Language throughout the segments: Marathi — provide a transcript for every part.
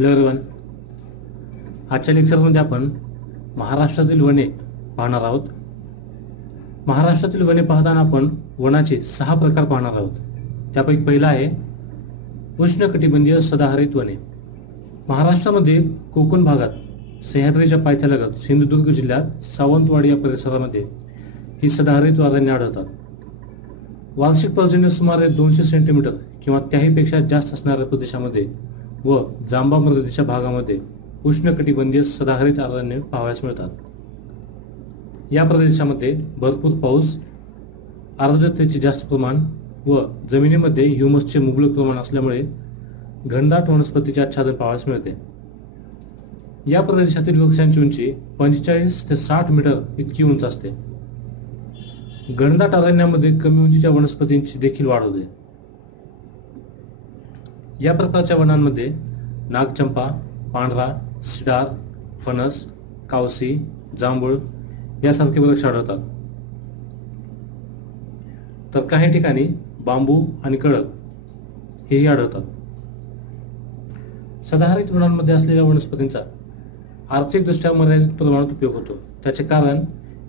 हॅलो एव्हरीवन, आजच्या लेक्चरमध्ये आपण महाराष्ट्रातील वने पाहणार आहोत। महाराष्ट्रातील वने पाहताना आपण वनाचे 6 प्रकार पाहणार आहोत। त्यापैकी पहिला आहे उष्णकटिबंधीय सदाहरित वने। महाराष्ट्रामध्ये कोकण भागात सह्याद्रीच्या पायथ्यालगत सिंधुदुर्ग जिल्ह्यात सावंतवाडी या परिसरामध्ये ही सदाहरित अरण्ये आढळतात। वार्षिक पर्जन्य सुमारे 200 सेंटीमीटर किंवा त्याहीपेक्षा जास्त असणाऱ्या प्रदेशामध्ये व जांबा मृदेच्या भागामध्ये उष्णकटिबंधीय सदाहरित अरण्ये पाहावयास मिळतात। या प्रदेशामध्ये भरपूर पाऊस, आर्द्रतेचे जास्त प्रमाण व जमिनीमध्ये ह्युमसचे मुबलक प्रमाण असल्यामुळे घनदाट वनस्पतीचे आच्छादन पाहावयास मिळते। या प्रदेशातील वृक्षांची उंची 45 ते 60 मीटर इतकी उंच असते। घनदाट अरण्यामध्ये कमी उंचीच्या वनस्पतींची देखील वाढ होते। या प्रकारच्या वनांमध्ये नागचंपा, पांढरा, सिडार, फणस, कावसी, जांभूळ यासारखे वृक्ष आढळतात। तर काही ठिकाणी बांबू आणि कळक हेही आढळतात। सदाहरित वनांमध्ये असलेल्या वनस्पतींचा आर्थिकदृष्ट्या मर्यादित प्रमाणात उपयोग होतो। त्याचे कारण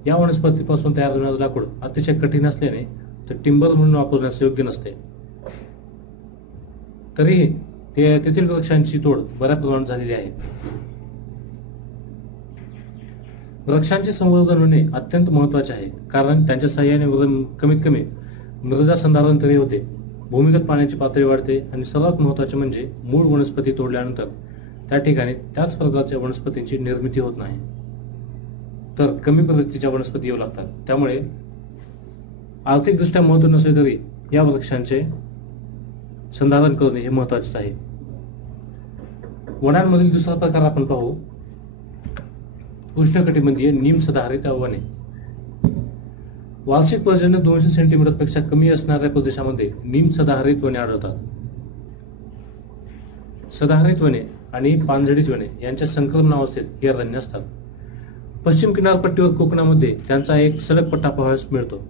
या वनस्पतीपासून तयार होणारे लाकूड अतिशय कठीण असल्याने ते टिंबर म्हणून वापरण्यास योग्य नसते। तरीही तेथील वृक्षांची तोड बऱ्याच प्रमाणात झालेली आहे। वृक्षांचे संवर्धन होणे अत्यंत महत्वाचे आहे, कारण त्यांच्या सहाय्याने कमीत कमी मृदा संधारण तरी होते, भूमिगत पाण्याची पातळी वाढते आणि सर्वात महत्वाचे म्हणजे मूळ वनस्पती तोडल्यानंतर त्या ठिकाणी त्याच प्रकारच्या वनस्पतींची निर्मिती होत नाही, तर कमी प्रजातीच्या वनस्पती येऊ लागतात। त्यामुळे आर्थिकदृष्ट्या महत्त्व नसले तरी या वृक्षांचे संधारण करणे हे महत्त्वाचे आहे। वनांमधील दुसरा प्रकार आपण पाहू उष्णकटिबंधीय निम सदाहरित वने। वार्षिक पर्जन्य 200 सेंटीमीटर पेक्षा कमी असणाऱ्या प्रदेशामध्ये निम सदाहरित वने आढळतात। सदाहरित वने आणि पानझडीत वने यांच्या संक्रमण अवस्थेत ही अरण्ये असतात। पश्चिम किनारपट्टीवर कोकणामध्ये त्यांचा एक सलग पट्टा पाहावयास मिळतो।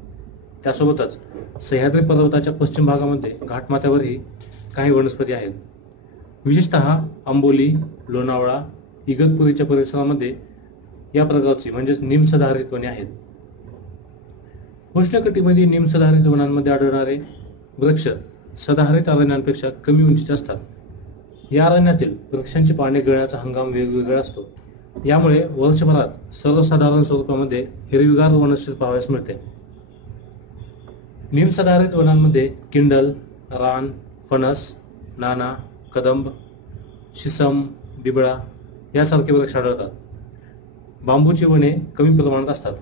त्यासोबतच सह्याद्री पर्वताच्या पश्चिम भागामध्ये घाटमाथ्यावरही काही वनस्पती आहेत। विशेषतः आंबोली, लोणावळा, इगतपुरीच्या परिसरामध्ये या प्रकारची म्हणजेच निम सदाहरित वने आहेत। उष्णकटिबंधीय निम सदाहरित वनांमध्ये आढळणारे वृक्ष सदाहरित अरण्यांपेक्षा कमी उंचीचे असतात। या अरण्यातील वृक्षांची पाने गळण्याचा हंगाम वेगवेगळा असतो। यामुळे वर्षभरात सर्वसाधारण स्वरूपामध्ये हिरवीगार वनस्पती पाहावयास मिळते। निम सदाहरित वनांमध्ये किंडल, रान, फणस, नाना, कदंब, शिसम, बिबळा यासारखे वृक्ष आढळतात। बांबूची वने कमी प्रमाणात असतात।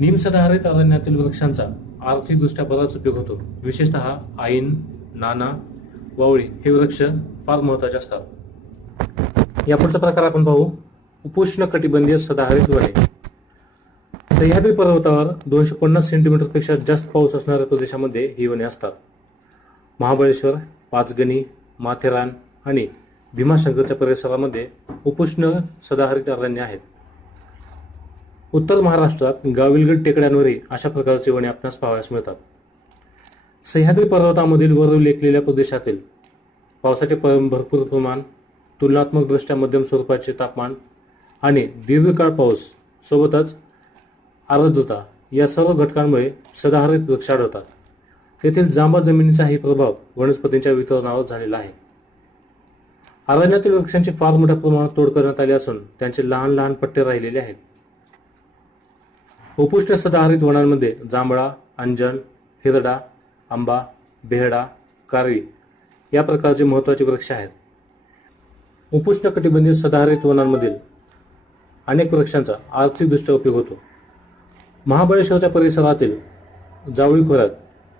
निम सदाहरित अरण्यातील वृक्षांचा आर्थिकदृष्ट्या बराच उपयोग होतो। विशेषतः आईन, नाना, वावळी हे वृक्ष फार महत्वाचे असतात। या पुढचा प्रकार आपण पाहू उपोष्णकटिबंधीय सदाहरित वने। सह्याद्री पर्वतावर 250 सेंटीमीटर पेक्षा जास्त पाऊस असणाऱ्या प्रदेशामध्ये ही वने असतात। महाबळेश्वर, पाचगणी, माथेरान आणि भीमाशंकरच्या परिसरामध्ये उपोष्ण सदाहरित अरण्ये आहेत। उत्तर महाराष्ट्रात गाविलगड टेकड्यांवरही अशा प्रकारची वने आपणास पाहावयास मिळतात। सह्याद्री पर्वतामधील वर उल्लेखलेल्या प्रदेशातील पावसाचे भरपूर प्रमाण, तुलनात्मकदृष्ट्या मध्यम स्वरूपाचे तापमान आणि दीर्घकाळ पाऊस सोबतच आर्द्रता या सर्व घटकांमुळे सदाहरित वृक्ष आढळतात। तेथील जांबा जमिनीचाही प्रभाव वनस्पतींच्या वितरणावर झालेला आहे। अरण्यातील वृक्षांची फार मोठ्या प्रमाणात तोड करण्यात आली असून त्यांचे लहान लहान पट्टे राहिलेले आहेत। उपोष्ण सदाहरित वनांमध्ये जांभळा, अंजन, हिरडा, आंबा, बेहडा, कारवी या प्रकारचे महत्त्वाचे वृक्ष आहेत। उपोष्णकटिबंधीय सदाहरित वनांमधील अनेक वृक्षांचा आर्थिकदृष्ट्या उपयोग होतो। महाबळेश्वरच्या परिसरातील जावळी खोऱ्यात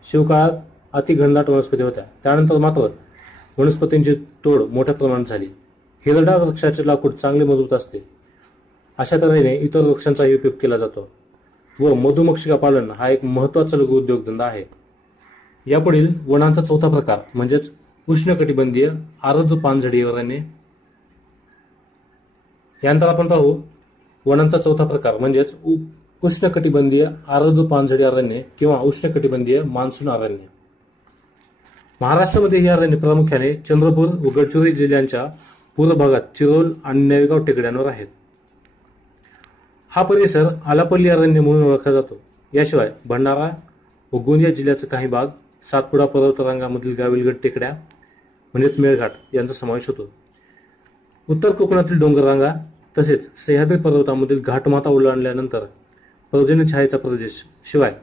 शिवकाळात अति घनदाट वनस्पती होत्या, त्यानंतर मात्र वनस्पतींची तोड मोठ्या प्रमाणात झाली। हिरडा वृक्षाचे लाकूड चांगले मजबूत असते। अशा तऱ्हेने इतर वृक्षांचाही उपयोग केला जातो व मधुमक्षिका पालन हा एक महत्त्वाचा लघु उद्योगधंदा आहे। यापुढील वनांचा चौथा प्रकार म्हणजेच उष्णकटिबंधीय आर्द्र पानझडी अरण्ये। यानंतर आपण पाहू वनांचा चौथा प्रकार म्हणजेच उष्णकटिबंधीय आर्द्र पानझडी अरण्ये किंवा उष्णकटिबंधीय मान्सून अरण्ये। महाराष्ट्रामध्ये ही अरण्ये प्रामुख्याने चंद्रपूर व गडचिरोली जिल्ह्यांच्या पूर्व भागात चिरोल आणि नवेगाव टेकड्यांवर आहेत. हा परिसर आलापल्ली अरण्य म्हणून ओळखला जातो. याशिवाय भंडारा व गोंदिया जिल्ह्याचा काही भाग, सातपुडा पर्वतरांगामधील गाविलगड टेकड्या म्हणजेच मेळघाट यांचा समावेश होतो. उत्तर कोकणातील डोंगररांगा तसेच सह्याद्री पर्वतामधील घाटमाथा ओलांडल्यानंतर पर्जन्य छायेचा प्रदेश, शिवाय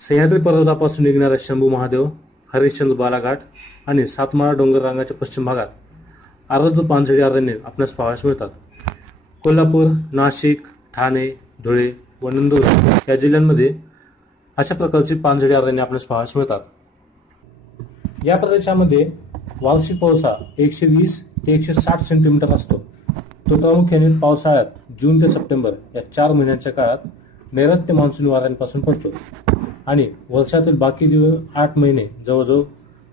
सह्याद्री पर्वतापासून निघणाऱ्या शंभू महादेव, हरिश्चंद्र बालाघाट आणि सातमाळा डोंगररांगाच्या पश्चिम भागात आर्द्र पानझडी अरण्ये आपणास पाहावयास मिळतात. कोल्हापूर, नाशिक, ठाणे, धुळे व नंदुरबार या जिल्ह्यांमध्ये अशा प्रकारची पानझडी अरण्ये आपणास पाहावयास मिळतात. या प्रदेशामध्ये वार्षिक पावसा 120 ते 160 सेंटीमीटर असतो. तो प्रामुख्याने पावसाळ्यात जून ते सप्टेंबर या 4 महिन्यांच्या काळात नैऋत्य मान्सून वाऱ्यांपासून पडतो आणि वर्षातील बाकी 8 महिने जवळजवळ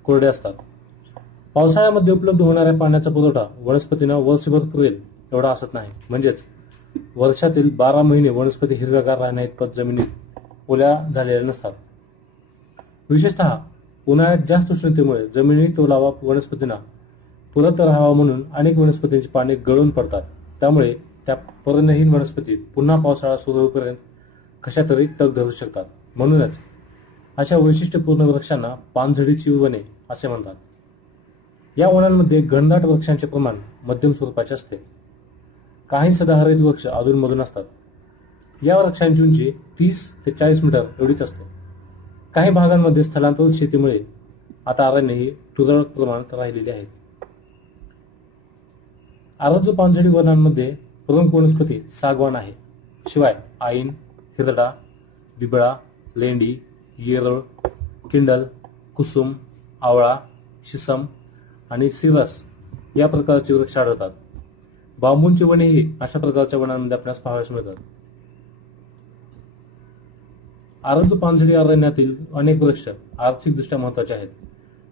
कोरडे असतात. पावसाळ्यामध्ये उपलब्ध होणाऱ्या पाण्याचा पुरवठा वनस्पतींना वर्षभर पुरेल एवढा असत नाही. म्हणजेच वर्षातील 12 महिने वनस्पती हिरव्यागार राहण्याइतपत जमिनीत ओल्या झालेल्या नसतात. विशेषतः उन्हाळ्यात जास्त उष्णतेमुळे जमिनीत ओलावा वनस्पतींना पुरत राहावा म्हणून अनेक वनस्पतींची पाने गळून पडतात. त्यामुळे त्या पर्णहीन वनस्पती पुन्हा पावसाळा सुरू होईपर्यंत कशा तरी तग धरू शकतात. म्हणूनच अशा वैशिष्ट्यपूर्ण वृक्षांना पानझडीची वने असे म्हणतात. या वनांमध्ये घनदाट वृक्षांचे प्रमाण मध्यम स्वरूपाचे असते. काही सदाहरित वृक्ष अधूनमधून असतात. या वृक्षांची उंची 30 ते 40 मीटर एवढीच असते. काही भागांमध्ये स्थलांतरित शेतीमुळे आता अरण्येही तुरळक प्रमाणात राहिलेली आहेत. आर्द्र पानझडी वनांमध्ये प्रमुख वनस्पती सागवान आहे. शिवाय ऐन, हिरडा, बिबळा, लेंडी, येरळ, किंडल, कुसुम, आवळा, शिसम आणि सिरस या प्रकारचे वृक्ष आढळतात. बांबूंची वनेही अशा प्रकारच्या वनांमध्ये आपल्यास पाहावयास मिळतात. आर्द्र पानझडी अरण्यातील अनेक वृक्ष आर्थिकदृष्ट्या महत्वाचे आहेत.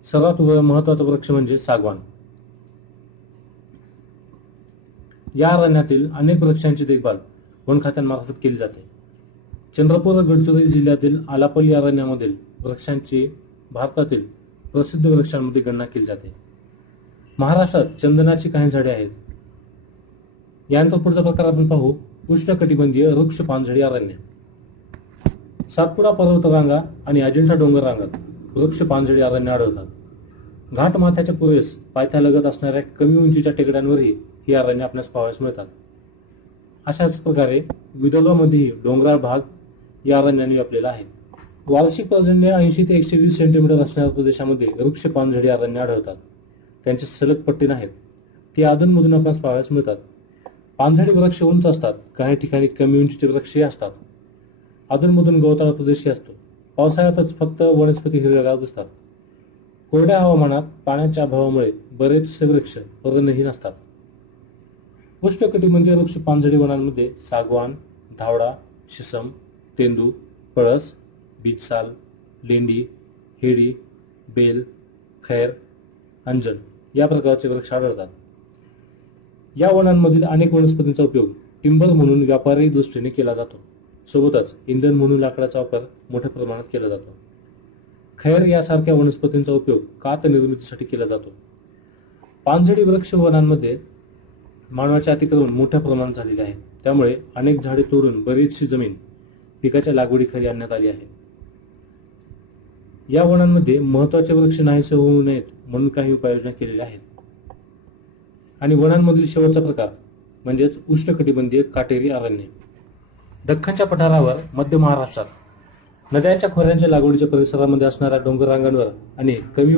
सर्वात महत्वाचा वृक्ष म्हणजे सागवान. या अरण्यातील अनेक वृक्षांची देखभाल वन खात्यांमार्फत केली जाते. चंद्रपूर व गडचिरोली जिल्ह्यातील आलापल्ली अरण्यामधील वृक्षांची भारतातील प्रसिद्ध वृक्षांमध्ये गणना केली जाते. महाराष्ट्रात चंदनाची काही झाडे आहेत. यानंतर पुढचा प्रकार आपण पाहू उष्णकटिबंधीय वृक्ष पानझडी अरण्य. सातपुडा पर्वतरांगा आणि अजिंठा डोंगर रांगात वृक्ष पानझडी अरण्य आढळतात. घाटमाथ्याच्या पूर्वेस पायथ्यालगत असणाऱ्या कमी उंचीच्या टेकड्यांवरही ही अरण्ये आपल्यास पाहावयास मिळतात. अशाच प्रकारे विदर्भामध्येही डोंगराळ भाग या अरण्यांनी व्यापलेला आहे. वार्षिक पर्जन्य 80 ते 120 सेंटीमीटर असणाऱ्या प्रदेशामध्ये वृक्ष पानझडी अरण्य आढळतात. त्यांचे सलग पट्टी नाहीत. ती अधूनमधून आपल्यास पाहावयास मिळतात. पानझडी वृक्ष उंच असतात. काही ठिकाणी कमी उंचीचे वृक्षही असतात. अधूनमधून गवताळ प्रदेशही असतो. पावसाळ्यातच फक्त वनस्पती हिरव्यागार दिसतात. कोरड्या हवामानात पाण्याच्या अभावामुळे बरेचसे वृक्ष पर्णहीन असतात. उष्णकटिबंधीय वृक्ष पानझडी वनांमध्ये सागवान, धावडा, शिसम, तेंदू, पळस, बीजसाल, लेंडी, हेडी, बेल, खैर, अंजन या प्रकारचे वृक्ष आढळतात. या वनांमधील अनेक वनस्पतींचा उपयोग टिंबर म्हणून व्यापारी दृष्टीने केला जातो. सोबतच इंधन म्हणून लाकडाचा वापर मोठ्या प्रमाणात केला जातो. खैर यासारख्या वनस्पतींचा उपयोग कात निर्मितीसाठी केला जातो. पानझडी वृक्ष वनांमध्ये मानवाचे अतिक्रमण मोठ्या प्रमाणात झालेले आहे. त्यामुळे अनेक झाडे तोडून बरीचशी जमीन पिकाच्या लागवडीखाली आणण्यात आली आहे. या वनांमध्ये महत्वाचे वृक्ष नाहीसे होऊ नयेत म्हणून काही उपाययोजना केलेल्या आहेत. आणि वनांमधील शेवटचा प्रकार म्हणजेच उष्णकटिबंधीय काटेरी अरण्ये. दख्खनच्या पठारावर मध्य महाराष्ट्रात नद्यांच्या खोऱ्यांच्या लागवडीच्या परिसरामध्ये असणाऱ्या डोंगररांगांवर आणि कमी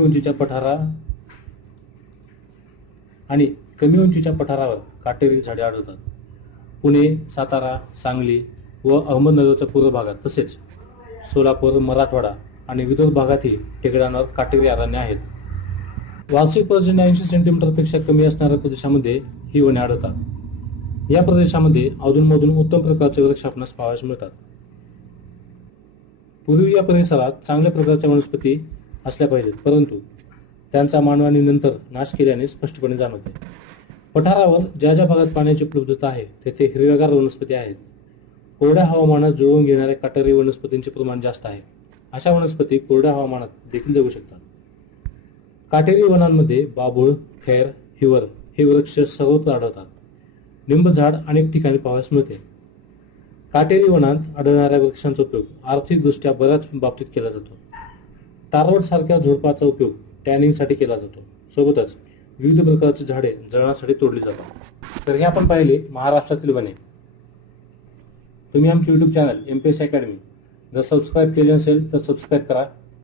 उंचीच्या पठारावर काटेरी झाडे आढळतात. पुणे, सातारा, सांगली व अहमदनगरच्या पूर्व भागात तसेच सोलापूर, मराठवाडा आणि विदर्भ भागातही टेकड्यांवर काटेरी अरण्ये आहेत. वार्षिक पर्जन्य 80 सेंटीमीटरपेक्षा कमी असणाऱ्या प्रदेशामध्ये ही वने आढळतात. या प्रदेशामध्ये अधूनमधून उत्तम प्रकारचे वृक्ष आपणास पाहावयास मिळतात. पूर्वी या परिसरात चांगल्या प्रकारच्या वनस्पती असल्या पाहिजेत, परंतु त्यांचा मानवाने नंतर नाश केल्याने स्पष्टपणे जाणवते. पठारावर ज्या ज्या भागात पाण्याची उपलब्धता आहे तेथे हिरव्यागार वनस्पती आहेत. कोरड्या हवामानात जुळवून घेणाऱ्या काटेरी वनस्पतींचे प्रमाण जास्त आहे. अशा वनस्पती कोरड्या हवामानात देखील जगू शकतात. काटेरी वनांमध्ये बाभूळ, खैर, हिवर हे वृक्ष सर्वत्र आढळतात. निंब झाड अनेक ठिकाणी पाहावयास मिळते. काटेरी वनात आढळणाऱ्या वृक्षांचा उपयोग आर्थिकदृष्ट्या बऱ्याच बाबतीत केला जातो. तारवट सारख्या झुडपाचा उपयोग टॅनिंगसाठी केला जातो. सोबतच विविध प्रकारची झाडे जळणासाठी तोडली जातात. तर हे आपण पाहिले महाराष्ट्रातील वने. तुम्ही आमचे YouTube चॅनल MPSC अकॅडमी जर सबस्क्राईब केले असेल तर सबस्क्राईब करा.